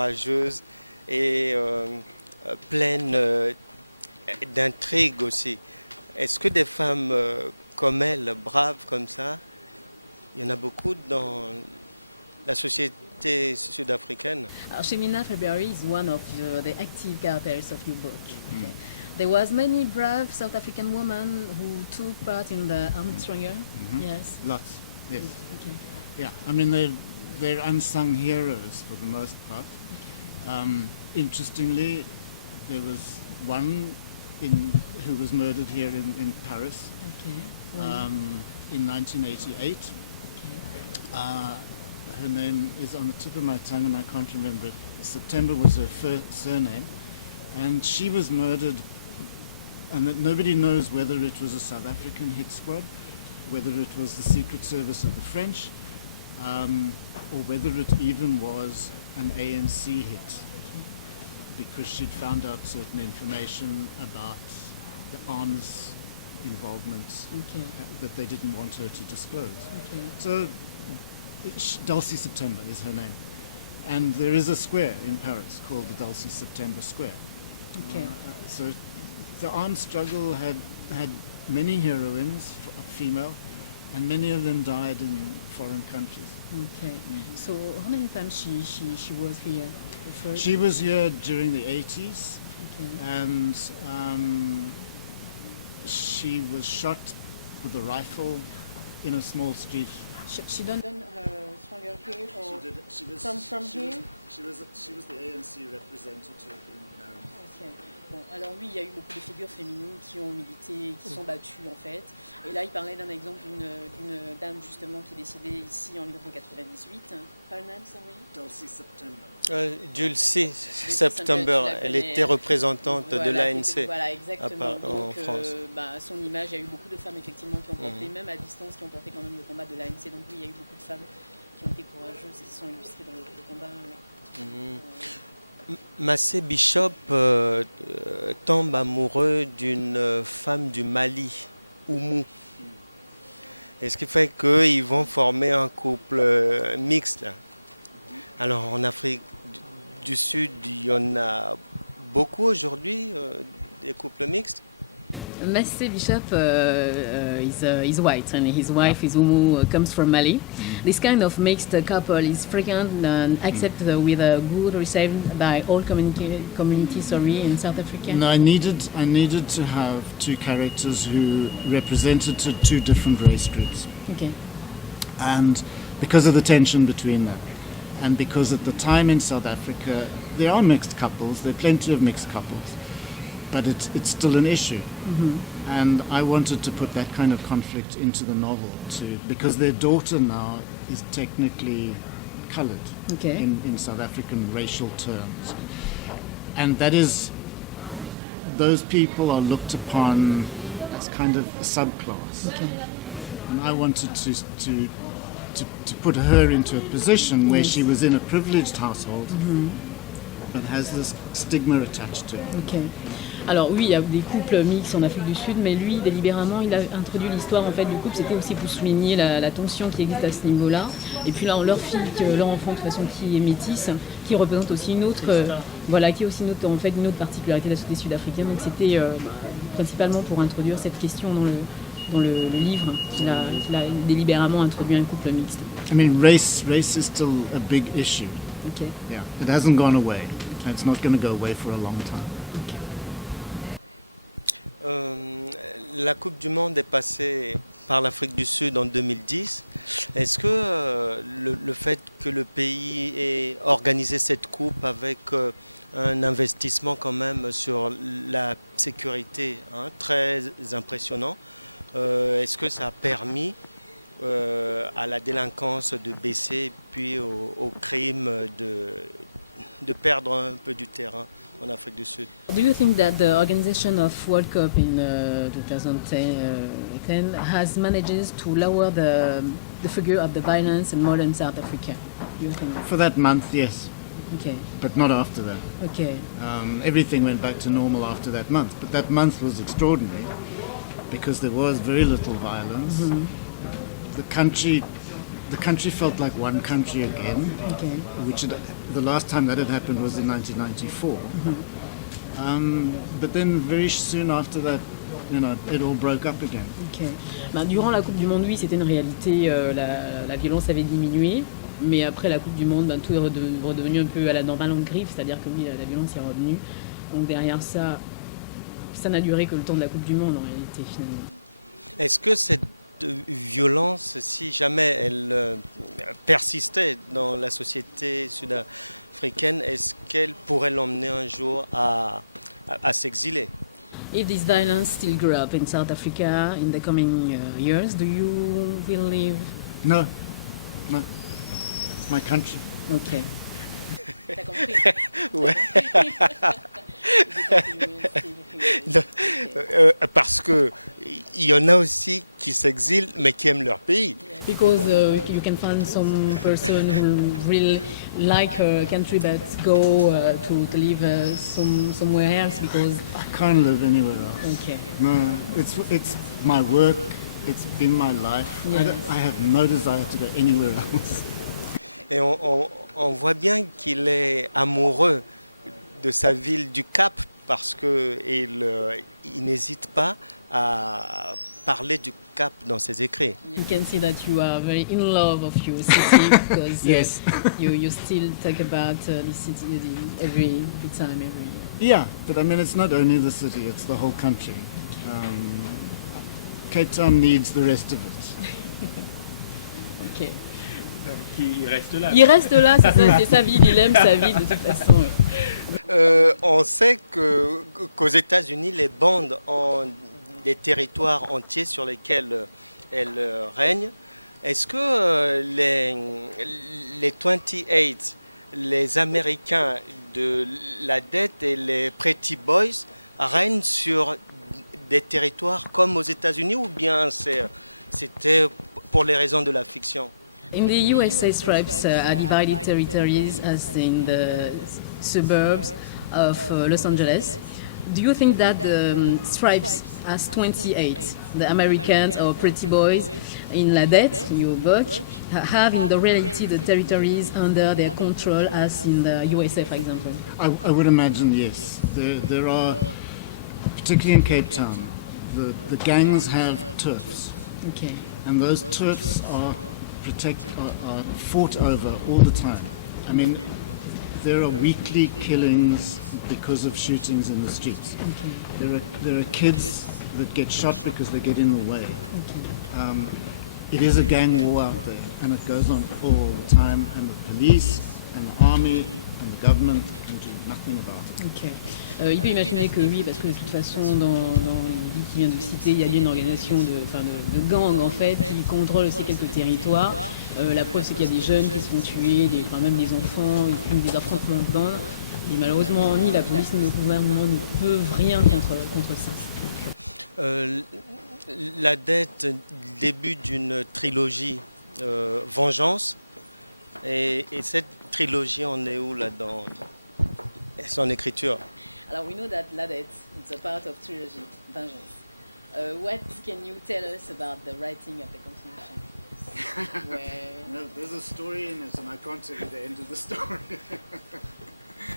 courageuse et pleine d'intrigue aussi. Est-ce que des femmes comme elle, braves comme ça, il y en a beaucoup dans la société sud-africaine? Shemina February is one of the active characters of your book. Okay. There was many brave South African women who took part in the armed struggle. Yes. Lots. Yes. Okay. Yeah. I mean, they're unsung heroes for the most part. Interestingly, there was one who was murdered here in Paris. Okay. In 1988. Okay. Her name is on the tip of my tongue and I can't remember it. September was her first surname. And she was murdered, and that nobody knows whether it was a South African hit squad, whether it was the Secret Service of the French, or whether it even was an ANC hit, because she'd found out certain information about the arms involvement that they didn't want her to disclose. Okay. So Dulcie September is her name. And there is a square in Paris called the Dulcie September Square. Okay. So the armed struggle had many heroines, female, and many of them died in foreign countries. Okay. So how many times she was here? She was here during the 80s. Okay. And she was shot with a rifle in a small street. She done her struggle here or She was from here? She was the ANC representative in Paris. Okay. Bon, alors oui, il y a eu beaucoup de figures féminines qui ont milité, qui sont battues en fait. Et là, il parlait d'un exemple d'une dame justement qui est décédée ici en 1998. Her name, sorry? Dulcie September. Dulcie September, elle était représentante de l'ANC Voilà, exactement. en Donc, France. son image, il y a eu beaucoup de femmes effectivement qui ont porté, même à distance, qui ont porté quand même le combat de l'ANC. Donc oui, il y a eu beaucoup de femmes qui ont été courageuses, qui sont illustrées dans le combat. Massé Bishop tombe amoureux d'une femme du Mali, Oumou. Et ce qui fait qu'ils vont former un couple mixte. Alors en Afrique du Sud, il y en a beaucoup aujourd'hui, des couples mixtes. Massé Bishop is white and his wife is Umu, comes from Mali. This kind of mixed couple is frequent and accepted with a good received by all communities in South Africa. No, I needed to have two characters who represented two different race groups. Okay. And because of the tension between them, and because at the time in South Africa there are mixed couples, there are plenty of mixed couples, but it's still an issue. And I wanted to put that kind of conflict because their daughter now is technically coloured in South African racial terms, and that is, people are looked upon, and I wanted to put her into a position where she was in a privileged household but has this stigma attached to it. Okay. Alors oui, il y a des couples mixtes en Afrique du Sud, mais lui, délibérément, il a introduit l'histoire en fait du couple. C'était aussi pour souligner la tension qui existe à ce niveau-là. Et puis là, leur fille, leur enfant de toute façon qui est métisse, qui représente aussi une autre, qui est aussi une autre particularité de la société sud-africaine. Donc c'était principalement pour introduire cette question dans le livre qu'il a délibérément introduit un couple mixte. I mean, race is still a big issue. Okay. Yeah, it hasn't gone away. It's not going to go away for a long time. La Coupe du Monde est passée par l'Afrique du Sud en 2010. Est-ce que le fait que le pays ait organisé cette coupe avec un investissement quand même sur la sécurité très impressionnant, est-ce que ça a permis à la délinquance de baisser, puis au crime de perdre un peu du terrain en Afrique du Sud? Do you think that the organization of World Cup in 2010 has managed to lower the figure of the violence in modern South Africa? Do you think? For that month, yes. Okay. But not after that. Okay. Everything went back to normal after that month. But that month was extraordinary because there was very little violence. The country the country felt like one country again, Okay. the last time that had happened was in 1994. But then very soon after that, it all broke up again. Ok. Ben, durant la Coupe du Monde, oui, c'était une réalité. La violence avait diminué. Mais après la Coupe du Monde, ben, tout est redevenu un peu à la normale en griffe. C'est-à-dire que oui, la violence est revenue. Donc derrière ça, ça n'a duré que le temps de la Coupe du Monde en réalité finalement. Est-ce que cette violence, si jamais elle persistait dans la société sud-africaine, est-ce qu'elle pourrait l'emmener un jour à s'exiler? If this violence still grew up in South Africa in the coming years, do you will live? No. It's my country. Ok. T'as compris? Ouais. J'ai compris, merci. Parce que il y en a aussi qui s'exilent mais qui aiment leur pays. Because you can find some person who really like her country but go to live somewhere else because. I can't live anywhere else. Okay. No, it's my work. It's been my life. Yes. I have no desire to go anywhere else. Et on voit bien qu'il est amoureux de sa ville du Cap parce qu'il n'hésite pas à parler du Cap dans ses écrits. You can see that you are very in love of your city because Yes. you still talk about this city every time, every year. Yeah, but I mean, it's not only the city, it's the whole country. Cape Town needs the rest of it. Ok. Il reste là. Il reste là, c'est sa ville, il aime sa ville de toute façon. Oui. On sait qu'aux États-Unis, les bandes ont des territoires entiers sur lesquels elles règnent. Est-ce que les 28, les Américains de la dette et les Pretty Boys règnent sur des territoires comme aux États-Unis ou bien c'était pour les raisons de la fiction? In the USA, stripes are divided territories as in the suburbs of Los Angeles. Do you think that the stripes as 28, the Americans or Pretty Boys in La Dette, your book, have in the reality the territories under their control as in the USA, for example? I would imagine yes. There are, particularly in Cape Town, the gangs have turfs, Okay. and those turfs are fought over all the time. I mean, there are weekly killings because of shootings in the streets. Okay. There are kids that get shot because they get in the way. Okay. It is a gang war out there, and it goes on all the time, and the police and the army and the government can do nothing about it. Ok. Il peut imaginer que oui, parce que de toute façon, dans les villes qu'il vient de citer, il y a une organisation de gangs en fait qui contrôle aussi quelques territoires. La preuve, c'est qu'il y a des jeunes qui se font tuer, même des enfants, et puis des affrontements de bandes. Et malheureusement, ni la police ni le gouvernement ne peuvent rien contre ça. La dette, début d'une trilogie Vengeance. Et cette trilogie, on est où là dans son écriture? Alors, we know that La Dette is a part of trilogy, Vengeance. What can you tell us about the writing of the continuation? No, there's a story in it, and I can't tell you the end of the story.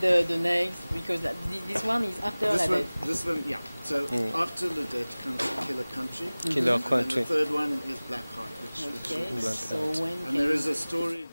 the next, because this one is after La Dette. This one, yeah. So after La Dette comes Killer Country. Killer And Country. the third one is Black Heart, which Okay, which is so when and can there is a story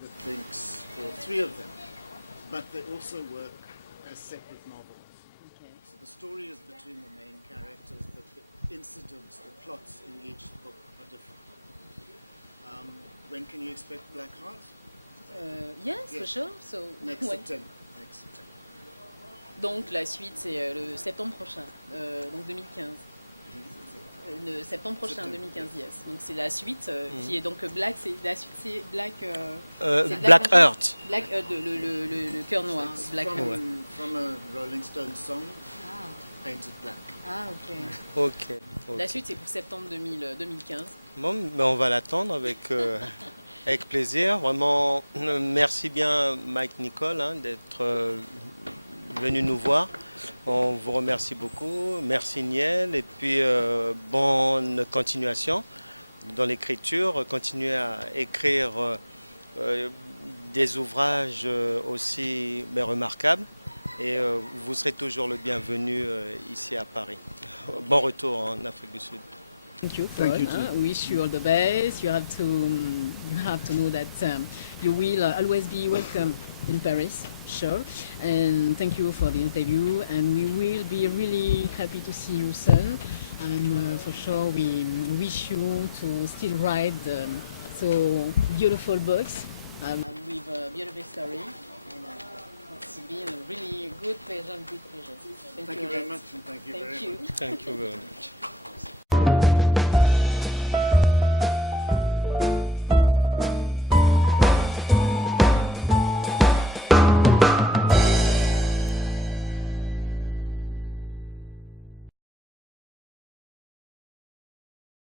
that links all three of them, but they also work as separate novels. Okay. So the story is between the main characters, but the incidents, the plots in each book are different. When can you expect Black Heart? Yes, for Yes. sure. So Next when? September. Next September. Donc la suite c'est le septembre prochain, donc 2015. Le septembre prochain, Septembre. 2015, yes. Donc c'est la suite qui est donc Black, c'est la suite, c'est Black. C'est Black Earth. Black Earth, le cœur noir. It's Black from, Earth. from a Rolling Stone song, Painted Black. Ah ok. Ok. La suite c'est pour septembre 2015. Bon, mais on va l'attendre avec plaisir. Vraiment, merci bien Mike Nicol d'être venu nous voir. On vous remercie beaucoup. Merci Niel et puis bonne continuation. dans l'écriture, continuez à écrire des ouvrages aussi remarquables et vous serez toujours le bienvenu ici à Paris. Bon retour en Afrique du Sud. Thank you, Thank you Franck. too. We wish you all the best. You have to know that you will always be welcome in Paris, sure. And thank you for the interview. And we will be really happy to see you soon. And for sure, we wish you to still write so beautiful books with a beautiful story. And it's been a really good pleasure. Thank you very much, and thank you very much. Thank you very much.